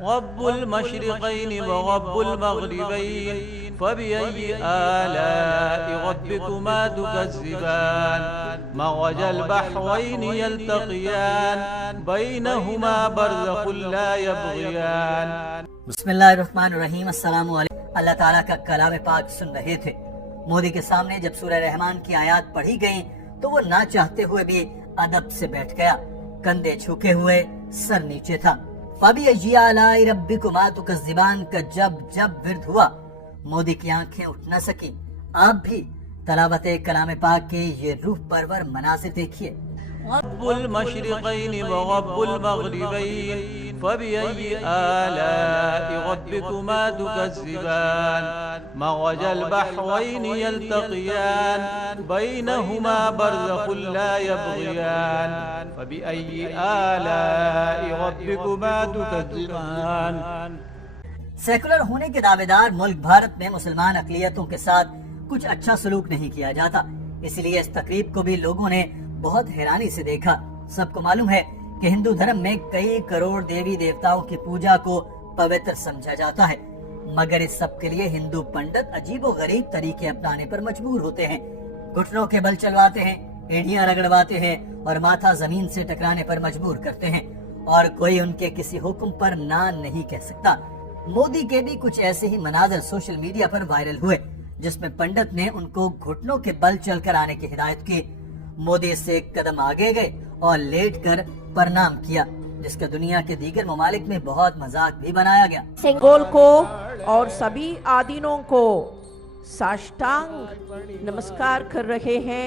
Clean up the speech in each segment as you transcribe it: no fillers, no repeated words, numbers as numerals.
رب المشرقين ورب المغربين فبأي آلاء ربكما تكذبان مرج البحرين يلتقيان بينهما برزخ لا يبغيان. بسم اللہ الرحمن الرحیم. السلام علیکم. اللہ تعالیٰ کا کلام پاک سن رہے تھے. مودی کے سامنے جب سورہ رحمان کی آیات پڑھی گئیں تو وہ نہ چاہتے ہوئے بھی ادب سے بیٹھ گیا. کندھے جھکے ہوئے سر نیچے تھا. فَبِأَيِّ آلَاءِ رَبِّكُمَا تُكَذِّبَانِ کا جب ورد ہوا مودی کی آنکھیں اٹھ نہ سکی. آپ بھی تلاوت کلام پاک کے یہ روح پرور مناظر دیکھیے. رب المشرقين ورب المغربين فبأي آلاء ربكما تكذبان مرج البحرين يلتقيان بينهما برزخ لا يبغيان فبأي آلاء ربكما تكذبان. سیکولر ہونے کے دعوے دار ملک بھارت میں مسلمان اقلیتوں کے ساتھ کچھ اچھا سلوک نہیں کیا جاتا. اس لیے اس تقریب کو بھی لوگوں نے بہت حیرانی سے دیکھا. سب کو معلوم ہے کہ ہندو دھرم میں کئی کروڑ دیوی دیوتاؤں کی پوجا کو پوتر سمجھا جاتا ہے، مگر اس سب کے لیے ہندو پنڈت عجیب و غریب طریقے اپنانے پر مجبور ہوتے ہیں. گھٹنوں کے بل چلواتے ہیں، ایڑیاں رگڑواتے ہیں اور ماتھا زمین سے ٹکرانے پر مجبور کرتے ہیں، اور کوئی ان کے کسی حکم پر نہ نہیں کہہ سکتا. مودی کے بھی کچھ ایسے ہی مناظر سوشل میڈیا پر وائرل ہوئے جس میں پنڈت نے ان کو گھٹنوں کے بل چل کر آنے کی ہدایت کی. مودی سے ایک قدم آگے گئے اور لیٹ کر پرنام کیا، جس کا دنیا کے دیگر ممالک میں بہت مذاق بھی بنایا گیا. سنگول کو اور سبھی آدینوں کو ساشٹانگ نمسکار کر رہے ہیں.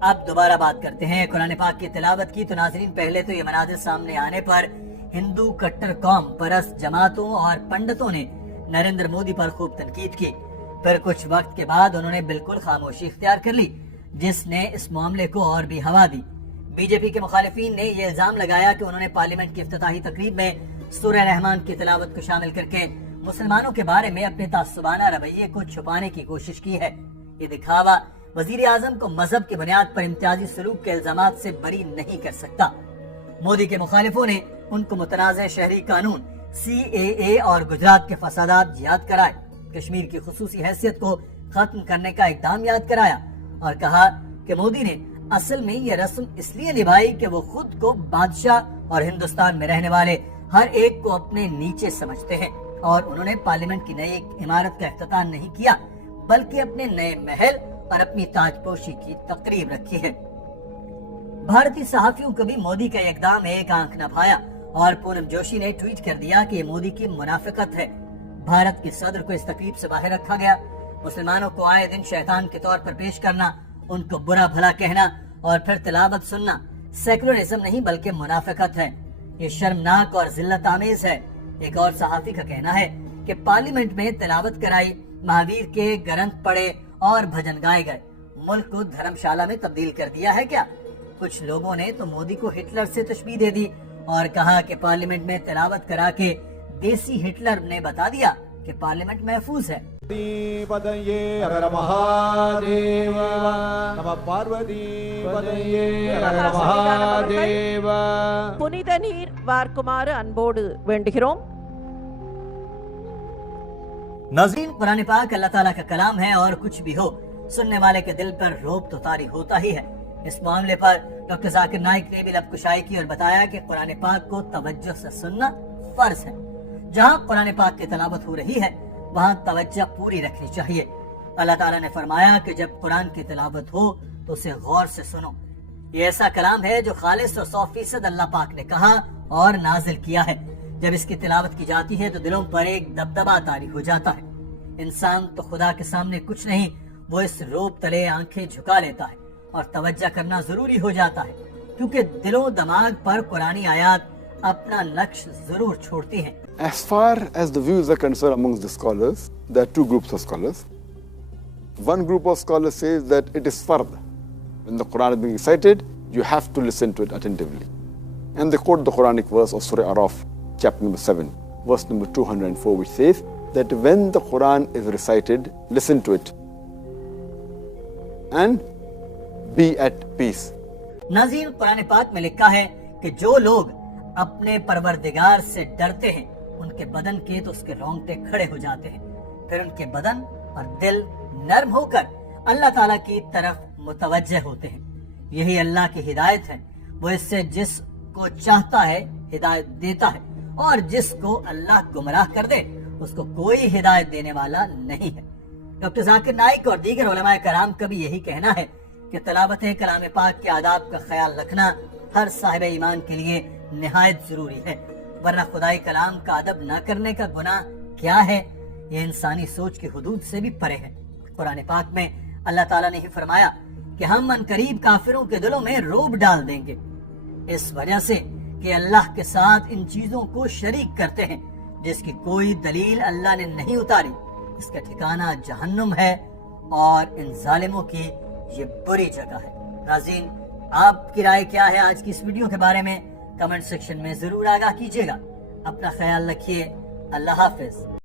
اب دوبارہ بات کرتے ہیں قرآن پاک کی تلاوت کی. تو ناظرین، پہلے تو یہ مناظر سامنے آنے پر ہندو کٹر قوم پرست جماعتوں اور پنڈتوں نے نریندر مودی پر خوب تنقید کی. پھر کچھ وقت کے بعد انہوں نے بالکل خاموشی اختیار کر لی، جس نے اس معاملے کو اور بھی ہوا دی. بی جے پی کے مخالفین نے یہ الزام لگایا کہ انہوں نے پارلیمنٹ کی افتتاحی تقریب میں سورہ رحمان کی تلاوت کو شامل کر کے مسلمانوں کے بارے میں اپنے تعصبانہ رویے کو چھپانے کی کوشش کی ہے. یہ دکھاوا وزیر اعظم کو مذہب کی بنیاد پر امتیازی سلوک کے الزامات سے بری نہیں کر سکتا. مودی کے مخالفوں نے ان کو متنازع شہری قانون CAA اور گجرات کے فسادات یاد کرائے، کشمیر کی خصوصی حیثیت کو ختم کرنے کا اقدام یاد کرایا، اور کہا کہ مودی نے اصل میں یہ رسم اس لیے نبھائی کہ وہ خود کو بادشاہ اور ہندوستان میں رہنے والے ہر ایک کو اپنے نیچے سمجھتے ہیں، اور انہوں نے پارلیمنٹ کی نئی عمارت کا افتتاح نہیں کیا بلکہ اپنے نئے محل اور اپنی تاج پوشی کی تقریب رکھی ہے. بھارتی صحافیوں کو بھی مودی کا اقدام ایک آنکھ نہ بھایا، اور پونم جوشی نے ٹویٹ کر دیا کہ یہ مودی کی منافقت ہے. بھارت کے صدر کو اس تقریب سے باہر رکھا گیا. مسلمانوں کو آئے دن شیطان کے طور پر پیش کرنا، ان کو برا بھلا کہنا اور پھر تلاوت سننا سیکولرزم نہیں بلکہ منافقت ہے. یہ شرمناک اور ذلت آمیز ہے. ایک اور صحافی کا کہنا ہے کہ پارلیمنٹ میں تلاوت کرائی، مہاویر کے گرنتھ پڑھے اور بھجن گائے گئے. ملک کو دھرم شالہ میں تبدیل کر دیا ہے کیا؟ کچھ لوگوں نے تو مودی کو ہٹلر سے تشبیہ دے دی اور کہا کہ پارلیمنٹ میں تلاوت کرا کے دیسی ہٹلر نے بتا دیا کہ پارلیمنٹ محفوظ ہے. புனித நீர் வார்க்குமாறு அன்போடு வேண்டுகிறோம். ناظرین، قرآن پاک اللہ تعالیٰ کا کلام ہے، اور کچھ بھی ہو سننے والے کے دل پر روب تو طاری ہوتا ہی ہے. اس معاملے پر ڈاکٹر ذاکر نائک نے بھی لب کشائی کی اور بتایا کہ قرآن پاک کو توجہ سے سننا فرض ہے. جہاں قرآن پاک کی تلاوت ہو رہی ہے وہاں توجہ پوری رکھنی چاہیے. اللہ تعالیٰ نے فرمایا کہ جب قرآن کی تلاوت ہو تو اسے غور سے سنو. یہ ایسا کلام ہے جو خالص اور 100% اللہ پاک نے کہا اور نازل کیا ہے. جب اس کی تلاوت کی جاتی ہے تو دلوں پر ایک دبدبا طاری ہو جاتا ہے. انسان تو خدا کے سامنے کچھ نہیں، وہ اس روب تلے آنکھیں جھکا لیتا ہے اور توجہ کرنا ضروری ہو جاتا ہے، کیونکہ دل و دماغ پر قرآنی آیات اپنا نقش ضرور چھوڑتی ہیں۔ As far as the views are concerned amongst the scholars, there are two groups of scholars. One group of scholars says that it is fard. When the Quran is being recited, you have to listen to it attentively. And they quote the Quranic verse of Surah Araf, chapter number 7, verse number 204, which says that when the Quran is recited, listen to it and be at peace. ناظرین، قرآن پاک میں لکھا ہے کہ جو لوگ اپنے پروردگار سے ڈرتے ہیں ان کے بدن کے تو اس کے رونگٹے کھڑے ہو جاتے ہیں، پھر ان کے بدن اور دل نرم ہو کر اللہ تعالیٰ کی طرف متوجہ ہوتے ہیں۔ یہی اللہ کی ہدایت ہے، وہ اس سے جس کو چاہتا ہے ہدایت دیتا ہے، اور جس کو اللہ گمراہ کر دے اس کو کوئی ہدایت دینے والا نہیں ہے۔ ڈاکٹر ذاکر نائک اور دیگر علماء کرام کا بھی یہی کہنا ہے کہ تلاوت کلام پاک کے آداب کا خیال رکھنا ہر صاحب ایمان کے لیے نہایت ضروری ہے، ورنہ خدائی کلام کا ادب نہ کرنے کا گناہ کیا ہے، یہ انسانی سوچ کی حدود سے بھی پرے ہے۔ قرآن پاک میں اللہ تعالیٰ نے ہی فرمایا کہ ہم ان قریب کافروں کے دلوں میں روب ڈال دیں گے، اس وجہ سے کہ اللہ کے ساتھ ان چیزوں کو شریک کرتے ہیں جس کی کوئی دلیل اللہ نے نہیں اتاری، اس کا ٹھکانہ جہنم ہے اور ان ظالموں کی یہ بری جگہ ہے۔ ناظرین، آپ کی رائے کیا ہے آج کی اس ویڈیو کے بارے میں؟ کمنٹ سیکشن میں ضرور آگاہ کیجیے گا۔ اپنا خیال رکھیے، اللہ حافظ۔